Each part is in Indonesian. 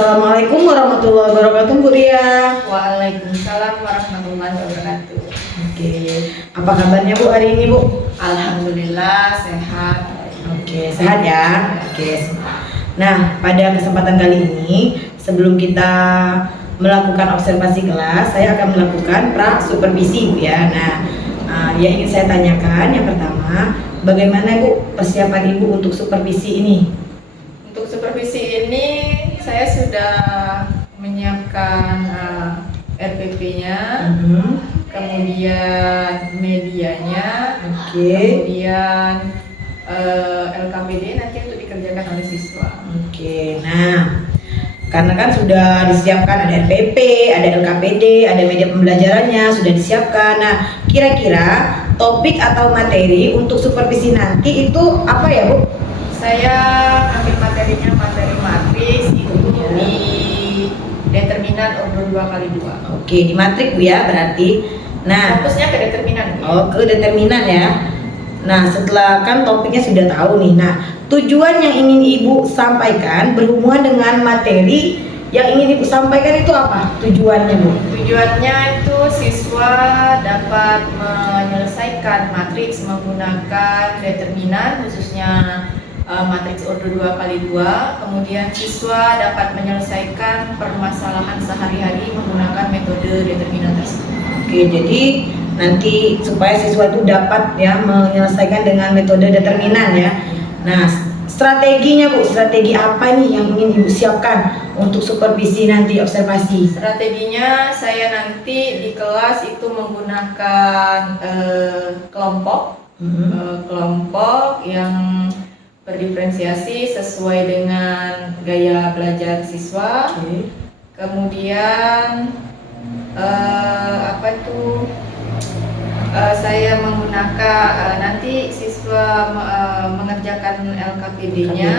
Assalamualaikum warahmatullahi wabarakatuh, Bu Ria. Waalaikumsalam warahmatullahi wabarakatuh. Oke, apa kabarnya Bu hari ini, Bu? Alhamdulillah sehat. Oke, sehat ya. Oke. Nah, pada kesempatan kali ini, sebelum kita melakukan observasi kelas, saya akan melakukan pra-supervisi, Bu ya. Nah, yang ingin saya tanyakan yang pertama, bagaimana Bu persiapan Ibu untuk supervisi ini? Untuk supervisi ini saya sudah menyiapkan RPP-nya, kemudian medianya, kemudian LKPD nanti untuk dikerjakan oleh siswa. Oke, nah karena kan sudah disiapkan ada RPP, ada LKPD, ada media pembelajarannya sudah disiapkan. Nah, kira-kira topik atau materi untuk supervisi nanti itu apa ya, Bu? Saya ambil materinya materi matriks itu di determinan order 2x2. Oke, di matrik Bu ya berarti. Nah, fokusnya ke determinan. Oh, ke determinan ya. Nah, setelah kan topiknya sudah tahu nih. Nah, tujuan yang ingin Ibu sampaikan berhubungan dengan materi yang ingin Ibu sampaikan itu apa? Tujuannya, Bu? Tujuannya itu siswa dapat menyelesaikan matriks menggunakan determinan, khususnya matriks order 2x2. Kemudian siswa dapat menyelesaikan permasalahan sehari-hari menggunakan metode determinan tersebut. Oke, jadi nanti supaya siswa itu dapat ya menyelesaikan dengan metode determinan ya. Nah, strateginya Bu, strategi apa nih yang ingin Ibu siapkan untuk supervisi nanti observasi? Strateginya saya nanti di kelas itu menggunakan kelompok yang berdiferensiasi sesuai dengan gaya belajar siswa. Kemudian saya menggunakan nanti siswa mengerjakan LKPD-nya.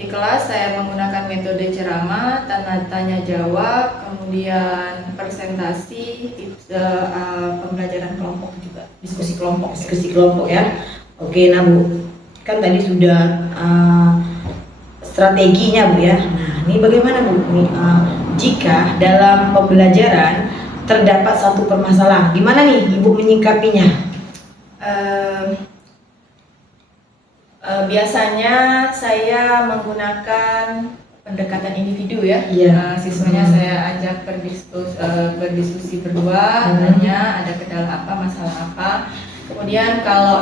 Di kelas saya menggunakan metode ceramah, tanya jawab, kemudian presentasi, pembelajaran kelompok juga, diskusi kelompok ya. Oke, nah Bu, kan tadi sudah strateginya Bu ya. Nah, ini bagaimana Bu? Jika dalam pembelajaran terdapat satu permasalahan, gimana nih Ibu menyikapinya? Biasanya saya menggunakan pendekatan individu ya. Siswanya saya ajak berdiskusi berdua, tanya ada kendala apa, masalah apa. Kemudian kalau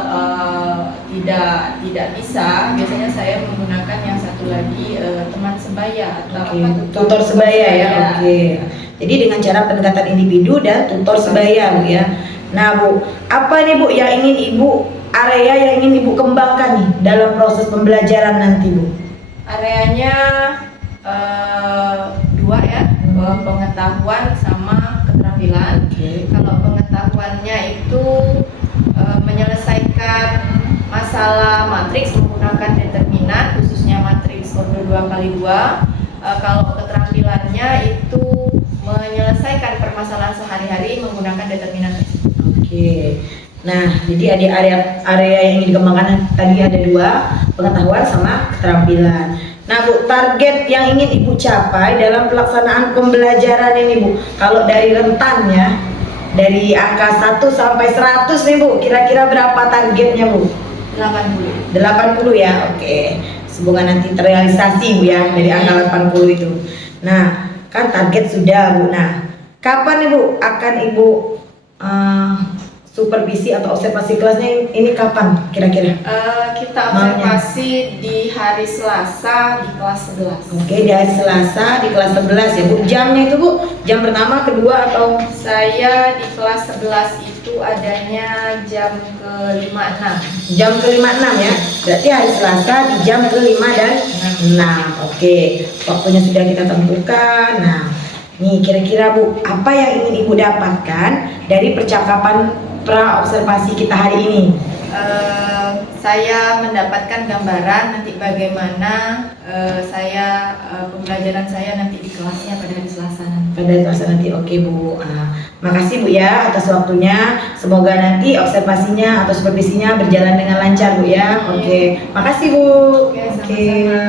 tidak bisa, biasanya saya menggunakan yang satu lagi teman sebaya atau tutor sebaya ya. Oke. Jadi dengan cara pendekatan individu dan tutor sebaya Bu ya. Nah Bu, apa nih Bu yang ingin area yang ingin Ibu kembangkan nih dalam proses pembelajaran nanti Bu? Areanya dua ya, pengetahuan sama keterampilan. Kalau pengetahuannya itu menyelesaikan masalah matriks menggunakan determinan, khususnya matriks order 2x2. Kalau keterampilannya itu menyelesaikan permasalahan sehari-hari menggunakan determinan tersebut. Oke. Nah, jadi ada area yang ingin dikembangkan tadi ada dua, pengetahuan sama keterampilan. Nah Bu, target yang ingin Ibu capai dalam pelaksanaan pembelajaran ini Bu, kalau dari rentannya dari angka 1 sampai 100 nih Bu, kira-kira berapa targetnya Bu? 80 ya, oke. Semoga nanti terrealisasi Bu ya dari angka 80 itu. Nah, kan target sudah Bu. Nah, kapan nih Bu akan Ibu supervisi atau observasi kelasnya ini kapan kira-kira? Kita observasi di hari Selasa di kelas 11. Oke, di hari Selasa di kelas 11 ya Bu. Jamnya itu Bu, jam pertama, kedua atau? Saya di kelas 11 itu adanya jam ke-5-6. Jam ke-5-6 ya. Berarti hari Selasa di jam ke-5 dan 6. Oke, waktunya sudah kita tentukan. Nah, nih kira-kira Bu, apa yang ingin Ibu dapatkan dari percakapan pra-observasi kita hari ini? Saya mendapatkan gambaran nanti bagaimana pembelajaran saya nanti di kelasnya pada hari Selasa nanti. Oke Bu. Makasih Bu ya atas waktunya. Semoga nanti observasinya atau supervisinya berjalan dengan lancar Bu ya. Oke. Makasih Bu. Oke, sama-sama.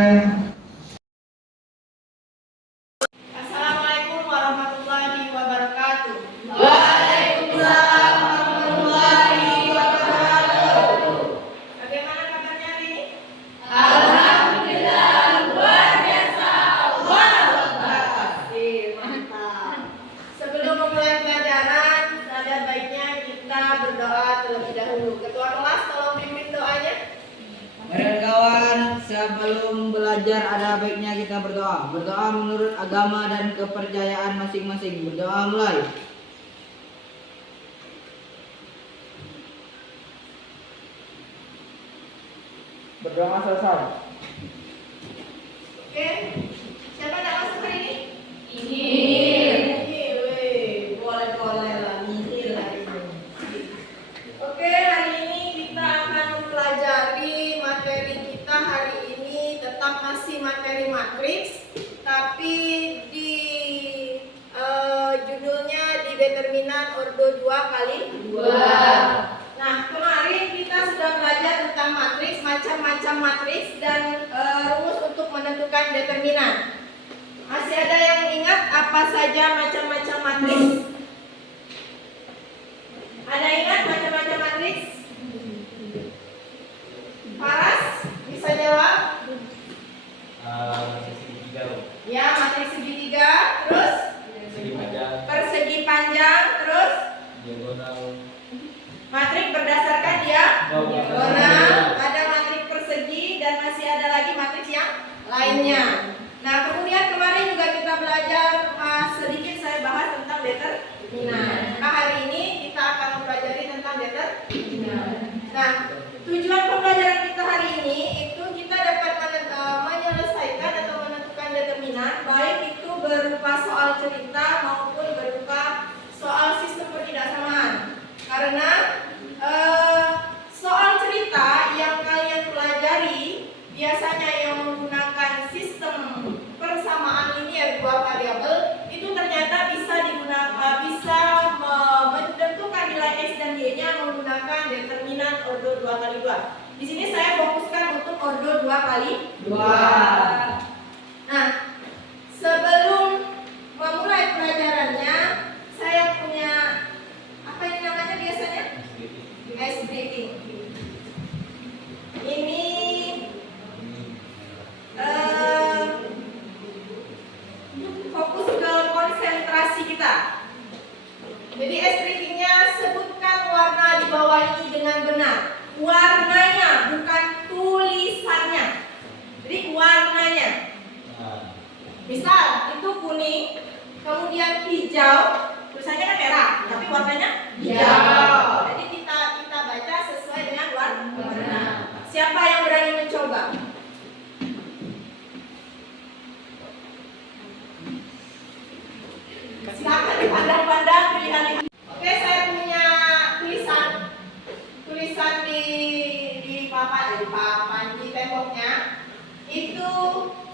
sebelum belajar ada baiknya kita berdoa. Berdoa menurut agama dan kepercayaan masing-masing. Berdoa mulai. Berdoa selesai. Oke, siapa nak masuk hari ini? Boleh lah, ini lah ini. Oke, hari ini kita akan mempelajari materi kita hari ini tetap masih materi matriks, tapi di judulnya di determinan ordo 2 kali 2. Nah, kemarin kita sudah belajar tentang matriks, macam-macam matriks dan rumus untuk menentukan determinan. Masih ada yang ingat apa saja macam-macam matriks? Ada ingat macam-macam matriks? Paras, bisa jawab? Ya, matriks segitiga, terus persegi panjang, terus matrik berdasarkan diagonal, ada matrik persegi dan masih ada lagi matriks yang lainnya. Nah, kemudian kemarin juga kita belajar sedikit saya bahas tentang determinan. Nah, hari ini kita akan mempelajari tentang determinan. Nah, tujuan pembelajaran kita hari ini itu kita dapat menyelesaikan atau menentukan determinan, baik itu berupa soal cerita maupun berupa soal sistem pertidaksamaan. Karena soal cerita yang kalian pelajari biasanya yang menggunakan sistem persamaan linear dua variabel itu ternyata bisa digunakan, bisa menentukan nilai x dan y-nya menggunakan determinan ordo 2 kali 2. Di sini saya fokuskan untuk ordo 2 kali 2. Nah, sebelum memulai pelajarannya, saya punya apa ini namanya biasanya? Ice breaking. Ini fokus ke konsentrasi kita. Jadi ice breakingnya sebutkan warna di bawah ini dengan benar. Warnanya bukan tulisannya. Jadi warnanya. Misal itu kuning, kemudian hijau, tulisannya kan merah, tapi warnanya hijau. Jadi kita baca sesuai dengan warna. Siapa yang berani mencoba? Silakan dipandang-pandang, dilihat-lihat. Oke, saya punya tulisan di papan di temboknya. Itu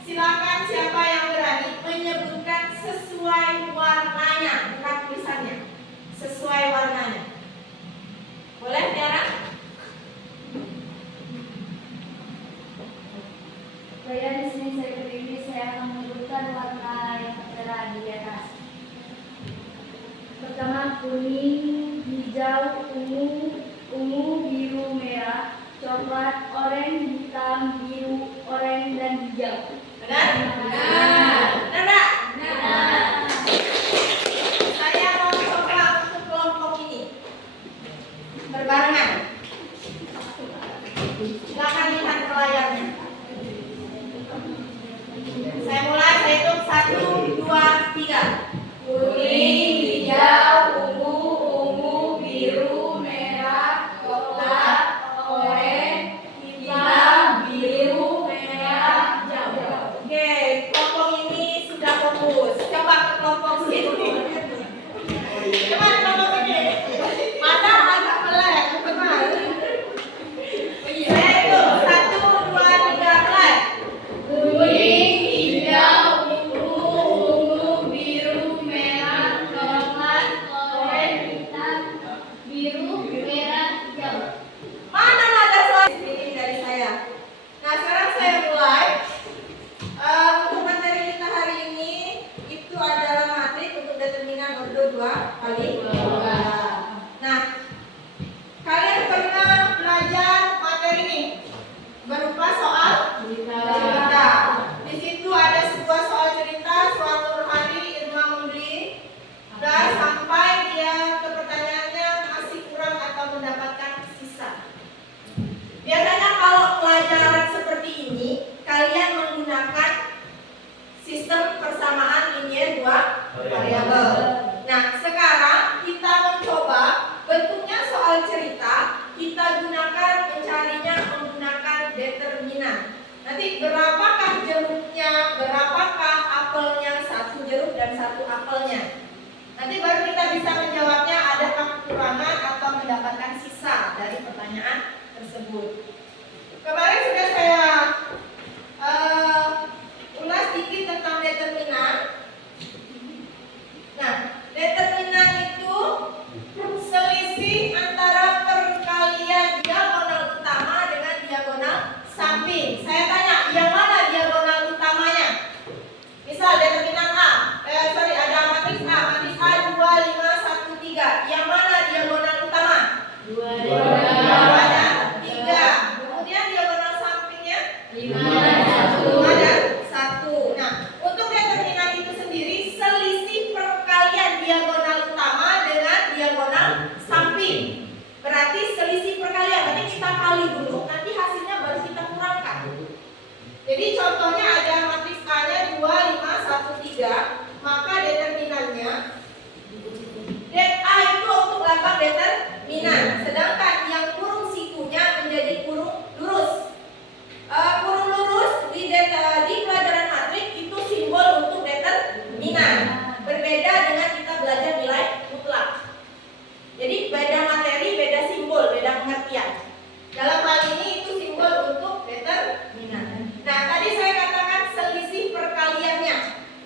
silakan siapa yang berani menyebutkan sesuai warnanya, bukan tulisannya. Sesuai warnanya. Boleh, Tiara? Saya di sini saya berdiri, saya akan menyebutkan warna yang tertera di atas. Pertama kuning, hijau, ungu, biru, merah, coklat, oranye, hitam, biru, oranye dan hijau. Benar? Benar. Benar? Benar. Saya mau coba untuk kelompok ini berbarengan. Silakan lihat ke layarnya. Saya mulai, saya hitung 1, 2, 3. Kuning, hijau, ungu, biru, merah, coklat, oranye, hitam, biru, merah, hijau. Oke, kelompok ini sudah fokus. Coba ke kelompok sini. Coba kelompok ini. Mata agak melek, benar. Saya hitung 1, 2, 3, mulai. Kuning, hijau, ungu, biru, merah, coklat, kalian menggunakan sistem persamaan linear dua variabel. Nah, sekarang kita mencoba bentuknya soal cerita, kita gunakan mencarinya menggunakan determinan. Nanti berapakah jeruknya, berapakah apelnya, satu jeruk dan satu apelnya. Nanti baru kita bisa menjawabnya adakah kekurangan atau mendapatkan sisa dari pertanyaan tersebut. Kemarin sudah saya ulas sedikit tentang determinan. Nah, determinan itu selisih antara perkalian diagonal utama dengan diagonal samping. Saya tanya, yang mana diagonal utamanya? Misal determinan ada matriks A 2, 5, 1, 3. Yang mana diagonal utama? 2 dan 3. Kemudian diagonal sampingnya 5 dan 1. Nah, untuk determinan itu sendiri selisih perkalian diagonal utama dengan diagonal samping. Berarti selisih perkalian, berarti kita kali dulu, nanti hasilnya baru kita kurangkan. Jadi contohnya ada matriks A-nya 2, 5, 1, 3. Maka determinannya det A itu untuk lambang determinan, sedangkan yang kurung sikunya menjadi kurung lurus. Kurung lurus di pelajaran matriks itu simbol untuk determinan, berbeda dengan kita belajar nilai mutlak. Jadi beda materi, beda simbol, beda pengertian. Dalam hal ini itu simbol untuk determinan. Nah, tadi saya katakan selisih perkaliannya,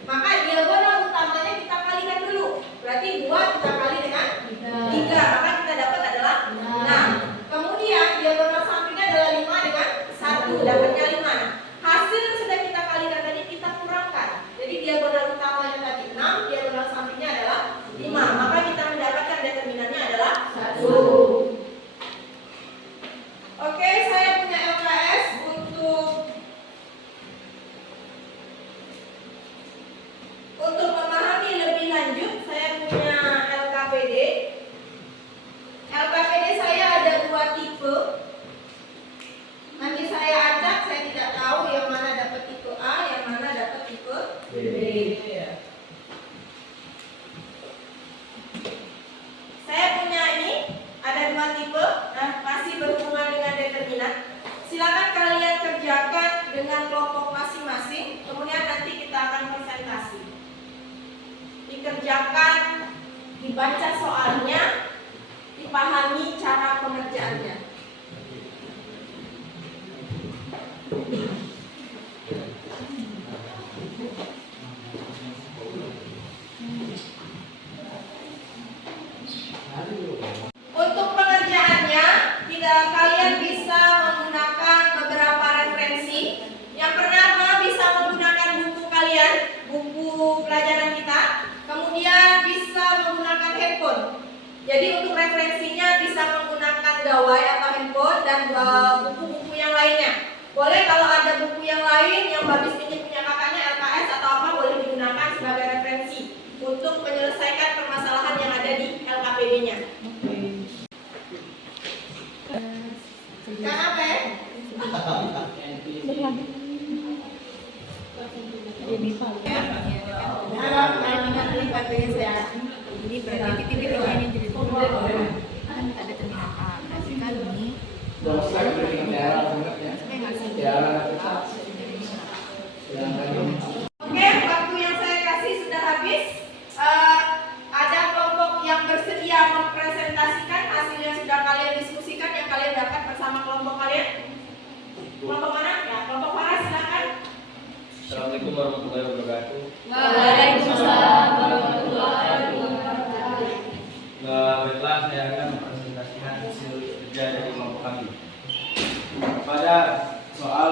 maka diagonal utamanya kita kalikan dulu. Berarti 2 kita kali dengan 3, maka kita dapat adalah 6. Kemudian diagonal sampingnya adalah 5 dengan 1, dapatnya 5. Nah, hasil yang sudah kita kalikan tadi kita kurangkan. Jadi diagonal utamanya tadi 6, diagonal sampingnya adalah 5. Maka kita mendapatkan determinannya adalah 1. Oke, saya punya LKS untuk memahami lebih lanjut. Saya punya LKPD. LKPD saya ada 2 tipe. Nanti saya acak, saya tidak tahu yang mana dapat tipe A, yang mana dapat tipe B. Saya punya ini ada 2 tipe, nah masih berhubungan dengan determinan. Silakan kalian kerjakan dengan kelompok masing-masing, kemudian nanti kita akan presentasi. Dikerjakan, dibaca soalnya, dipahami cara pengerjaannya. Untuk pengerjaannya, kalian bisa menggunakan beberapa referensi. Yang pertama bisa menggunakan buku kalian, buku pelajaran kita. Kemudian bisa menggunakan handphone. Jadi untuk referensinya bisa menggunakan gawai atau handphone dan buku-buku yang lainnya. Boleh kalau ada buku yang lain yang habis pinjam punya kakaknya LKS atau apa, boleh digunakan sebagai referensi untuk menyelesaikan permasalahan yang ada di LKPD-nya. Kenapa ya? Jadi berarti titik-titiknya ini jadi kan ada terminal A. Berarti kan ini Oke, waktu yang saya kasih sudah habis. Ada kelompok yang bersedia mempresentasikan hasil yang sudah kalian diskusikan yang kalian dapat bersama kelompok kalian. Kelompok mana? Ya, kelompok Farah silakan. Assalamualaikum warahmatullahi wabarakatuh. Waalaikumsalam warahmatullahi wabarakatuh. Baiklah, saya akan mempresentasikan hasil kerja dari kelompok kami. Pada soal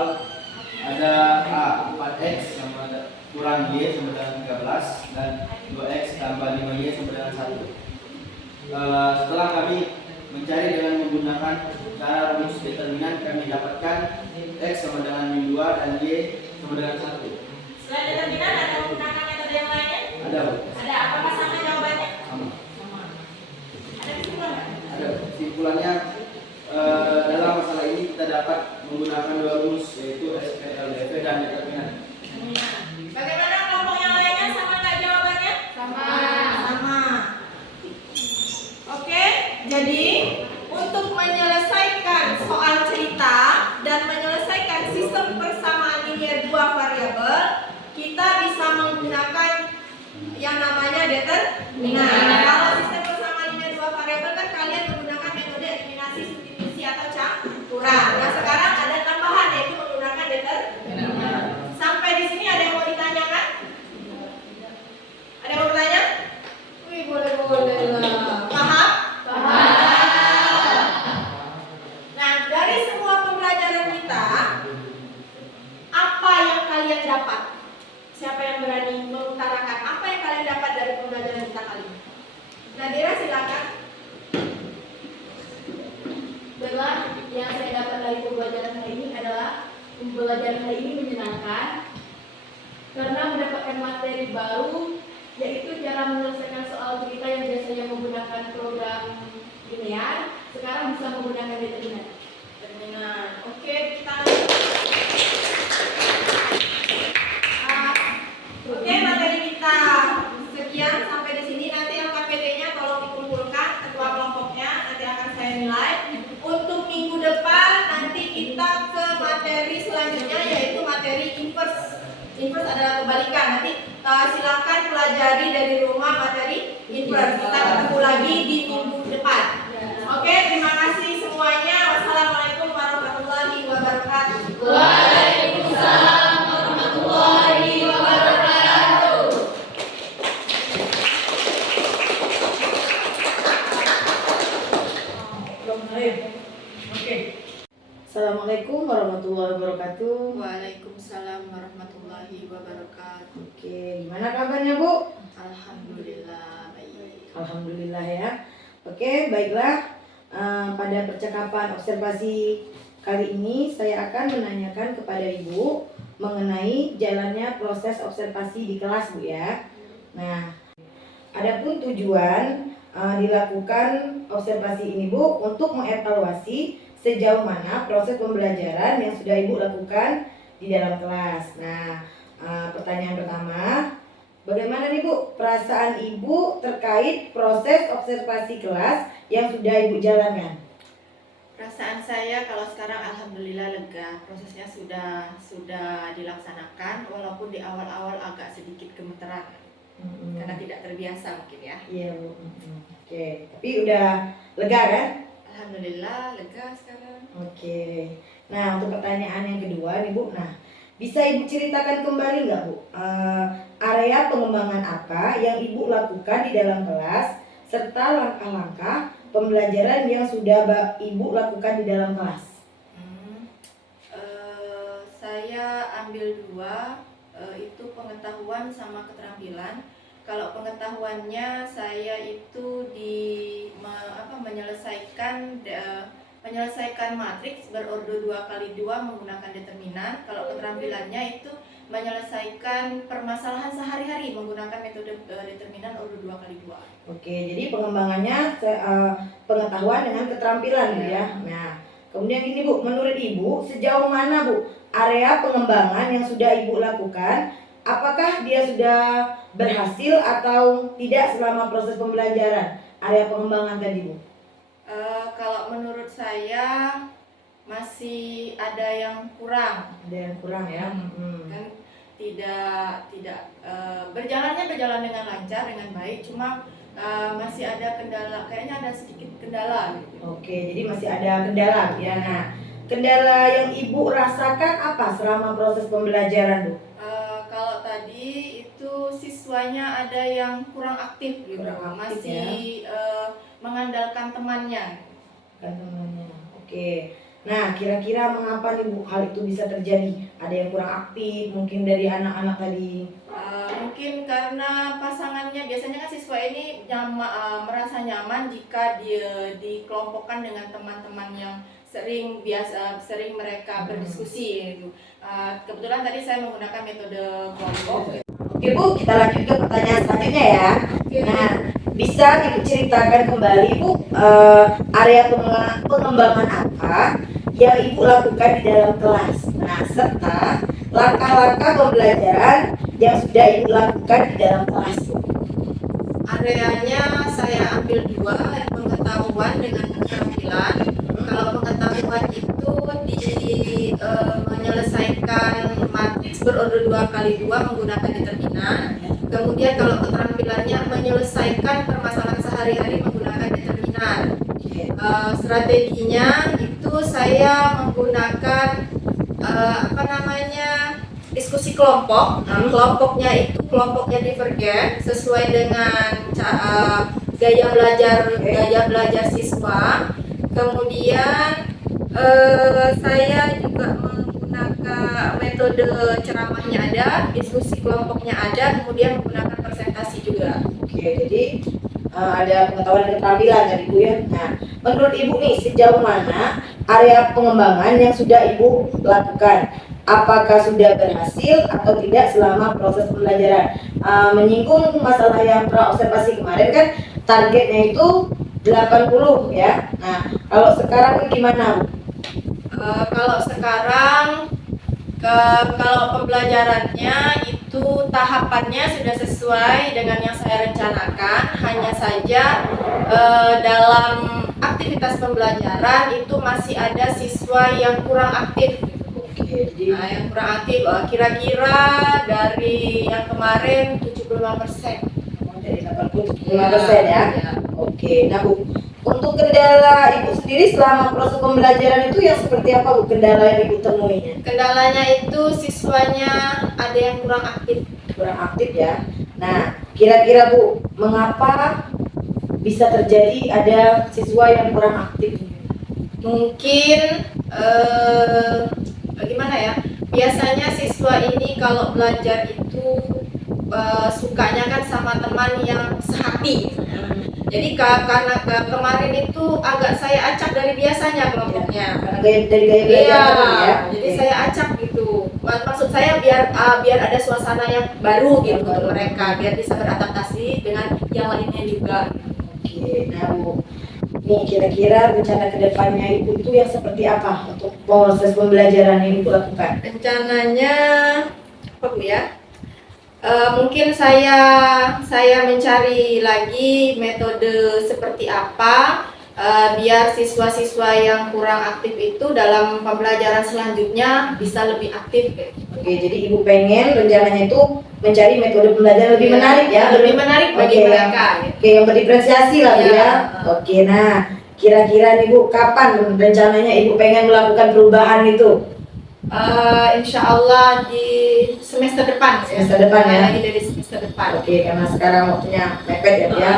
ada A 4x sama kurang Y sama dengan 13 dan 2x tambah 5y sama dengan 1. Setelah kami mencari dengan menggunakan cara rumus determinan, kami dapatkan x sama dengan min 2 dan y sama dengan 1. Selain determinan ada menggunakan metode yang lainnya? Ada, Bu. Ada. Apakah sama jawabannya? Sama. Ada kesimpulan nggak? Ada kesimpulannya, dalam masalah ini kita dapat menggunakan dua rumus yaitu SPLDV dan determinan. Bagaimana kelompok yang lainnya, sama nggak jawabannya? Sama. Oke, jadi untuk menyelesaikan soal cerita dan menyelesaikan sistem persamaan linear dua variabel, kita bisa menggunakan yang namanya determinan. Kalau sistem persamaan linear dua variabel kan kalian menggunakan metode eliminasi, substitusi atau campuran. Nah, sekarang ada tambahan yaitu menggunakan determinan. Sampai di sini ada yang mau ditanyakan? Ada yang mau bertanya? Wih, boleh lah. Paham? Nah, dari semua pembelajaran kita, apa yang kalian dapat? Siapa yang berani mengutarakan apa yang kalian dapat dari pembelajaran kita kali ini? Nadira, silakan. Baiklah, yang saya dapat dari pembelajaran hari ini adalah pembelajaran hari ini menyenangkan karena mendapatkan materi baru, yaitu cara menyelesaikan soal cerita yang biasanya menggunakan program linear, sekarang bisa menggunakan determinan. Oke, kita Oke, materi kita sekian sampai di sini. Nanti LKPD-nya tolong dikumpulkan, ketua kelompoknya nanti akan saya nilai. Untuk minggu depan nanti kita ke materi selanjutnya yaitu materi inverse. Inverse adalah kebalikan. Nanti silakan pelajari dari rumah materi inverse. Kita ketemu lagi di minggu depan. Oke, terima kasih semuanya. Wassalamualaikum warahmatullahi wabarakatuh. Waalaikumsalam warahmatullahi wabarakatuh. Assalamualaikum warahmatullahi wabarakatuh. Waalaikumsalam warahmatullahi wabarakatuh. Oke, gimana kabarnya Bu? Alhamdulillah baik. Alhamdulillah ya. Oke, baiklah. Pada percakapan observasi kali ini saya akan menanyakan kepada Ibu mengenai jalannya proses observasi di kelas Bu ya. Nah, adapun tujuan dilakukan observasi ini Bu untuk mengevaluasi sejauh mana proses pembelajaran yang sudah Ibu lakukan di dalam kelas. Nah, pertanyaan pertama, bagaimana nih Bu perasaan Ibu terkait proses observasi kelas yang sudah Ibu jalankan? Perasaan saya kalau sekarang alhamdulillah lega, prosesnya sudah dilaksanakan walaupun di awal-awal agak sedikit gemeteran karena tidak terbiasa mungkin ya. Iya Bu. Oke, tapi udah lega kan? Alhamdulillah lega sekarang. Oke. Nah, untuk pertanyaan yang kedua nih Bu, nah bisa Ibu ceritakan kembali nggak Bu area pengembangan apa yang Ibu lakukan di dalam kelas serta langkah-langkah pembelajaran yang sudah Ibu lakukan di dalam kelas? Saya ambil dua, itu pengetahuan sama keterampilan. Kalau pengetahuannya saya itu menyelesaikan matriks berordo 2x2 menggunakan determinan. Kalau keterampilannya itu menyelesaikan permasalahan sehari-hari menggunakan metode determinan ordo 2x2. Oke, jadi pengembangannya pengetahuan dengan keterampilan Bu ya. Nah, kemudian ini Bu, menurut Ibu sejauh mana Bu area pengembangan yang sudah Ibu lakukan? Apakah dia sudah berhasil atau tidak selama proses pembelajaran area pengembangan tadi Bu? Kalau menurut saya masih ada yang kurang. Ada yang kurang ya. Kan tidak berjalan dengan lancar, dengan baik, cuma masih ada kendala, kayaknya ada sedikit kendala gitu. Oke, jadi masih ada kendala ya. Nah, kendala yang Ibu rasakan apa selama proses pembelajaran Bu? Kalau tadi itu siswanya ada yang kurang aktif gitu, Kurang aktif, masih mengandalkan temannya. Oke. Nah, kira-kira mengapa nih Bu hal itu bisa terjadi? Ada yang kurang aktif mungkin dari anak-anak tadi? Mungkin karena pasangannya, biasanya kan siswa ini merasa nyaman jika dia dikelompokkan dengan teman-teman yang sering mereka berdiskusi gitu. Kebetulan tadi saya menggunakan metode kelompok. Oke Bu, kita lanjut ke pertanyaan selanjutnya ya. Nah, bisa Ibu ceritakan kembali Bu area pengembangan apa yang Ibu lakukan di dalam kelas. Nah, serta langkah-langkah pembelajaran yang sudah Ibu lakukan di dalam kelas. Areanya saya ambil 2, pengetahuan dengan keterampilan. Kalau pengetahuan itu menyelesaikan matriks berorder 2x2 menggunakan determinan. Kemudian kalau keterampilannya menyelesaikan permasalahan sehari-hari menggunakan determinan. Strateginya itu saya menggunakan diskusi kelompok. Kelompoknya divergen sesuai dengan gaya belajar siswa. Kemudian saya juga menggunakan metode ceramahnya ada, diskusi kelompoknya ada, kemudian menggunakan presentasi juga. Oke, jadi ada pengetahuan dan keterampilan tadi Bu ya. Nah, menurut Ibu nih sejauh mana area pengembangan yang sudah Ibu lakukan? Apakah sudah berhasil atau tidak selama proses pembelajaran? Menyinggung masalah yang pra-observasi kemarin kan targetnya itu 80 ya. Nah, kalau sekarang gimana Bu? Kalau sekarang kalau pembelajarannya itu tahapannya sudah sesuai dengan yang saya rencanakan. Hanya saja dalam aktivitas pembelajaran itu masih ada siswa yang kurang aktif. Yang kurang aktif kira-kira dari yang kemarin 75%. Dari 80-75% ya. Oke, nah Bu, untuk kendala Ibu sendiri selama proses pembelajaran itu yang seperti apa Bu, kendala yang Ibu temuinya? Kendalanya itu siswanya ada yang kurang aktif. Kurang aktif ya. Nah, kira-kira Bu, mengapa bisa terjadi ada siswa yang kurang aktif? Mungkin gimana ya? Biasanya siswa ini kalau belajar itu sukanya kan sama teman yang sehati. Jadi karena kemarin itu agak saya acak dari biasanya kelompoknya. Dari gaya belajar ya. Jadi saya acak gitu. Maksud saya biar ada suasana yang baru gitu untuk mereka, biar bisa beradaptasi dengan yang lainnya juga. Oke, nah Bu, nih kira-kira rencana kedepannya Ibu itu yang seperti apa untuk proses pembelajaran yang Ibu lakukan? Rencananya apa Bu ya? Mungkin saya mencari lagi metode seperti apa biar siswa-siswa yang kurang aktif itu dalam pembelajaran selanjutnya bisa lebih aktif. Oke, jadi Ibu pengen rencananya itu mencari metode pembelajaran lebih menarik ya, lebih menarik bagi mereka. Oke, yang berdiferensiasi lah Bu ya. Oke, nah kira-kira nih Bu, kapan rencananya Ibu pengen melakukan perubahan itu? Insya Allah di semester depan. Semester depan ya. Lagi dari semester depan. Oke, karena sekarang waktunya mepet ya Bu ya.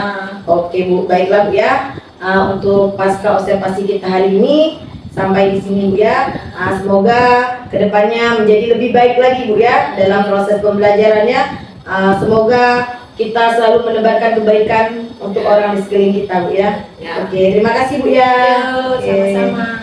Oke Bu, baiklah Bu ya. Untuk pasca observasi kita hari ini sampai di sini Bu ya. Semoga kedepannya menjadi lebih baik lagi Bu ya dalam proses pembelajarannya. Semoga kita selalu menebarkan kebaikan untuk orang di sekeliling kita Bu ya. Oke, terima kasih Bu ya. Sama-sama.